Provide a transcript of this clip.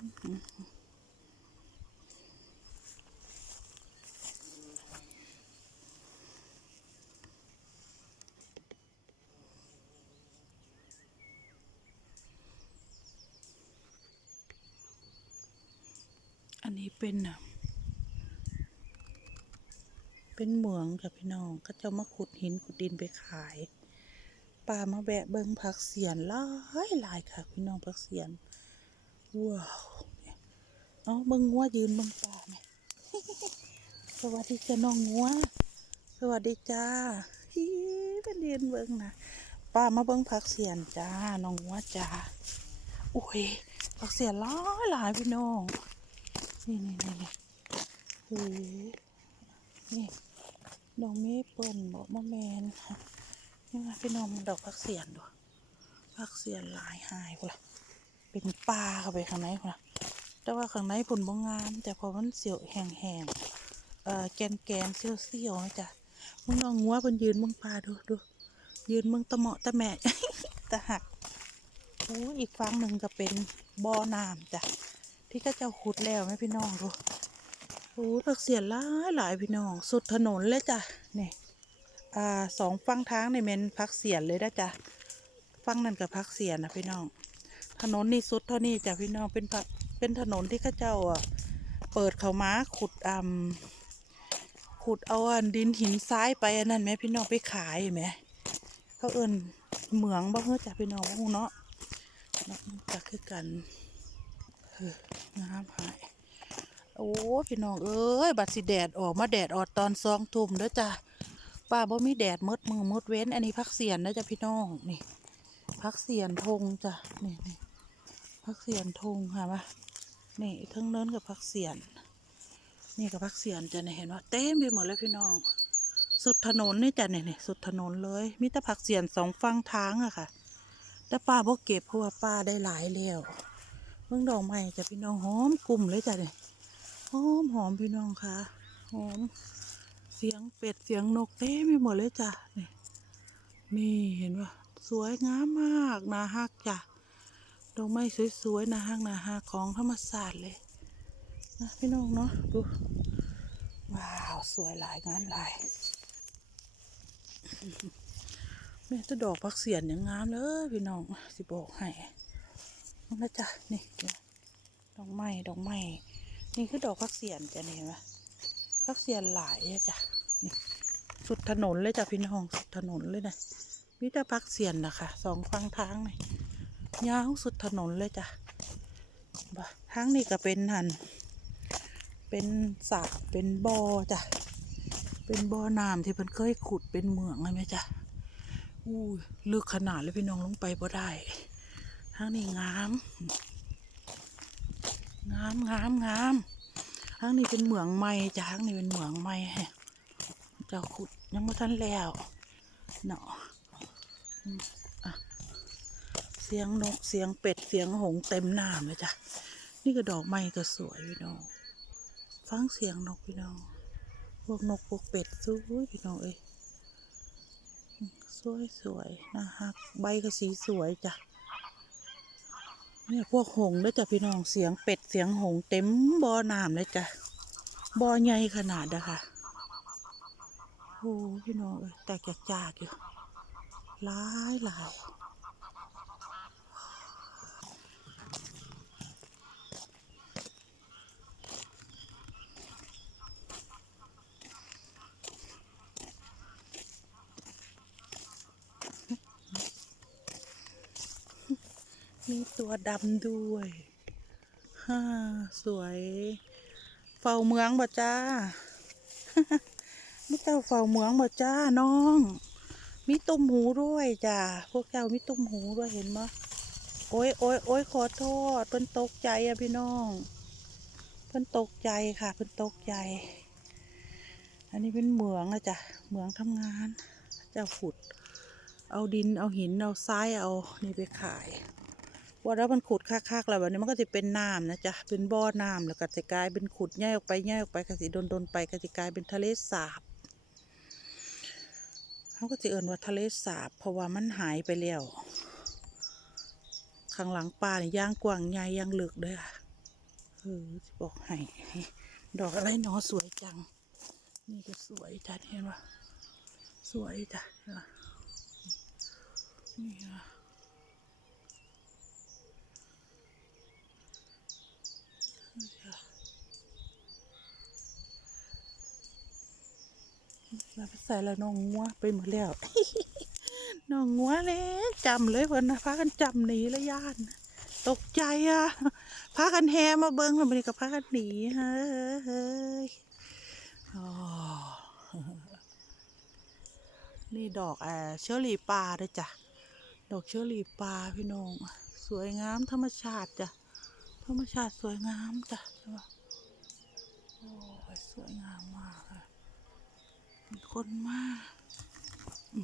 อันนี้เป็นน่ะเป็นเหมืองกับพี่น้องก็จะมาขุดหินขุดดินไปขาย ป่ามาแวะเบิงผักเสียนหลายหลายค่ะ พี่น้องผักเสียน ว้าวเอาเบิ่งงัวยืนเบิ่งป่าไหมสวัสดีจ้าน้องงัว สวัสดีจ้าฮีเป็นเรียนเบิ่งนะป้ามาเบิ่งผักเสียนจ้าน้องงัวจ้าอุ้ยผักเสียนหลายหลายพี่น้องนี่นี่นี่นี่เฮ้ยนี่ดอกเมเปิลบอกมะแมนค่ะนี่มาพี่น้องดอกผักเสียนดูผักเสียนหลายหายพุ่นละ เป็นปลาเข้าไปข้างในพุ่นละแต่ว่าข้างในผลบ่งงาม แต่พอมันเสียวแห้งๆเอ่อแกนแกนเซี่ยวเซี่ยวๆนะจ๊ะมึงน้องงัวเพิ่นยืนมึงปลาดูดูยืนมึงตะเหมาะตะแม่ตะหักโอ้อีกฝั่งหนึ่งก็เป็นบ่อน้ำจ้ะที่ก็จะขุดแล้วไหมพี่น้องดูโอ้ผักเสียหลายหลายพี่น้องสุดถนนเลยจ้ะนี่อ่าสองฝั่งทางในเมนพักเสียนเลยนะจ้ะฝั่งนั้นกับพักเสียนนะพี่น้อง ถนนนี่สุดเท่านี้จ้ะพี่น้องเป็นเป็นถนนที่ข้าเจ้าอะเปิดเขาม้าขุดอ่ำขุดเอาอันดินหินทรายไปอันนั้นไหมพี่น้องไปขายไหมเขาเอินเหมืองบ้างเฮ้จ้ะพี่น้องบ้างเนาะเนาะจะคือกันน้ำหายโอ้พี่น้องเอ้ยบัดสิแดดออกมาแดดออดตอนสองทุ่มเด้อจ้ะป้าบ่มีแดดมดมือมดเว้น อันนี้พักเสียนนะจ้ะพี่น้องนี่พักเสียนธงจ้ะนี่นี่ พักเสียนธงค่ะมานี่ทั้งเนินกับพักเสียน นี่กับพักเสียนจะเนี่ยเห็นว่าเต็มไปหมดเลยพี่น้อง สุดถนนนี่จ้ะเนี่ยนี่สุดถนนเลยมีแต่ผักเสียนสองฝั่งทางอะค่ะ แต่ป้าบ่เก็บเพราะว่าป้าได้หลายแล้วเบิ่งดอกไม้จ้ะพี่น้องหอมกลุ่มเลยจ้ะเนี่ยหอมหอมพี่น้องค่ะหอมเสียงเป็ดเสียงนกเต้ไปหมดเลยจ้ะนี่นี่เห็นว่าสวยงามมากนาฮักจ้ะ ดอกไม้สวยๆนาฮักนาฮักของธรรมศาสตร์เลยนะพี่น้องเนาะดูว้าวสวยหลายงามหลายแม่จะดอกพักเสียนอย่างงามเลยพี่น้องสิบอกให้นี่นะจ๊ะนี่ดอกไม้ดอกไม้นี่คือดอกพักเสียนจะเห็นไหมพักเสียนหลายจ้ะนี่สุดถนนเลยจ้ะพี่น้องสุดถนนเลยนะมีแต่พักเสียนนะคะสองฝั่งทางนี่ยาวสุดถนนเลยจ้ะบ่ทางนี้ก็เป็นหัน เป็นสระเป็นบ่อจ้ะ เป็นบ่อน้ำที่เพิ่นเคยขุดเป็นเหมืองเลยไหมจ้ะอู้ยลึกขนาดเลยพี่น้องลงไปบ่ได้ ทางนี้งาม งามงามงามทางนี้เป็นเหมืองไม้จ้ะทางนี้เป็นเหมืองไม้แฮะขุดยังไม่ทันแล้วเนาะ สียงนกเสียงเป็ดเสียงหงเต็มน้ำเลยจ้ะ นี่ก็ดอกไม้ก็สวยพี่น้อง ฟังเสียงนกพี่น้อง พวกนกพวกเป็ดสวยพี่น้องเอ้ยสวยสวยนะฮะใบก็สีสวยจ้ะ เนี่ยพวกหงด้วยจ้ะพี่น้องเสียงเป็ดเสียงหงเต็มบ่อน้ำเลยจ้ะบ่อใหญ่ขนาดอะค่ะโอ้พี่น้องเอ้ยแตกจากอยู่หลายหลาย มีตัวดำด้วยฮ่าสวย เฝ้าเมืองบ่จ้ามีเจ้าเฝ้าเมืองบ่จ้าน้อง มีตุ้มหูด้วยจ้าพวกเจ้ามีตุ้มหูด้วยเห็นมั้โอ้ยโอ้ยโอ้ยขอโทษเพิ่นตกใจอะพี่น้อง เพิ่นตกใจค่ะเพิ่นตกใจ อันนี้เป็นเหมืองอะจ้ะเหมืองทำงาน เจ้าขุด เอาดินเอาหินเอาทรายเอานี่ไปขาย ว่าแล้วมันขุดคักๆแล้วแบบนี้มันก็จะเป็นน้ำนะจ๊ะเป็นบ่อน้ำแล้วก็จะกลายเป็นขุดแยกออกไปแยกออกไปกสิโดนๆไปก็จะกลายเป็นทะเลสาบเขาก็จะเอ่นว่าทะเลสาบเพราะว่ามันหายไปแล้วข้างหลังป่านี่ย่างกว้างใหญ่ย่างเหลึกเลยค่ะเออจะบอกให้ดอกอะไรหนอสวยจัง นี่ก็สวยจ้ะเห็นปะสวยจ้ะนี่ค่ะนี่ค่ะเราไปใส่แล้วน้องงัวไปหมดแล้วน้องงัวเลยจำเลยเพิ่นนะพากันจำหนีลยย่าน ตกใจอะพากันแฮมาเบิ้งแล้วมันก็พากันหนีเฮ้ยเฮ้ยอ๋อนี่ดอกอ่เชอรี่ปลาด้วยจ้ะดอกเชอรี่ปลาพี่น้องสวยงามธรรมชาติจ้ะธรรมชาติสวยงามจ้ะโอ้สวยงามมากค่ะมี คนมากอื